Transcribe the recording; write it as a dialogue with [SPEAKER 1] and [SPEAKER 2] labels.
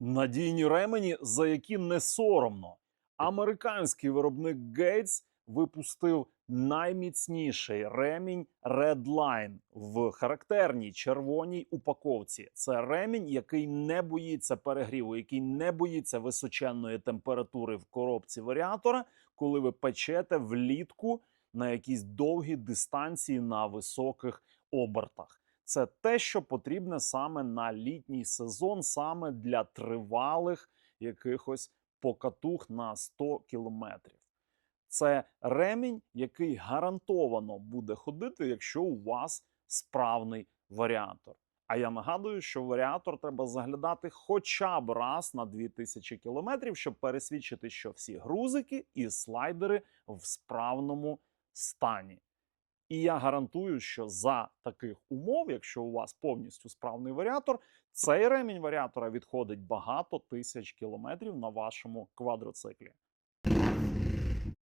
[SPEAKER 1] Надійні ремені, за які не соромно. Американський виробник Gates випустив найміцніший ремінь Redline в характерній червоній упаковці. Це ремінь, який не боїться перегріву, який не боїться височенної температури в коробці варіатора, коли ви печете влітку на якісь довгі дистанції на високих обертах. Це те, що потрібне саме на літній сезон, саме для тривалих якихось покатух на 100 кілометрів. Це ремінь, який гарантовано буде ходити, якщо у вас справний варіатор. А я нагадую, що варіатор треба заглядати хоча б раз на 2000 кілометрів, щоб пересвідчити, що всі грузики і слайдери в справному стані. І я гарантую, що за таких умов, якщо у вас повністю справний варіатор, цей ремінь варіатора відходить багато тисяч кілометрів на вашому квадроциклі.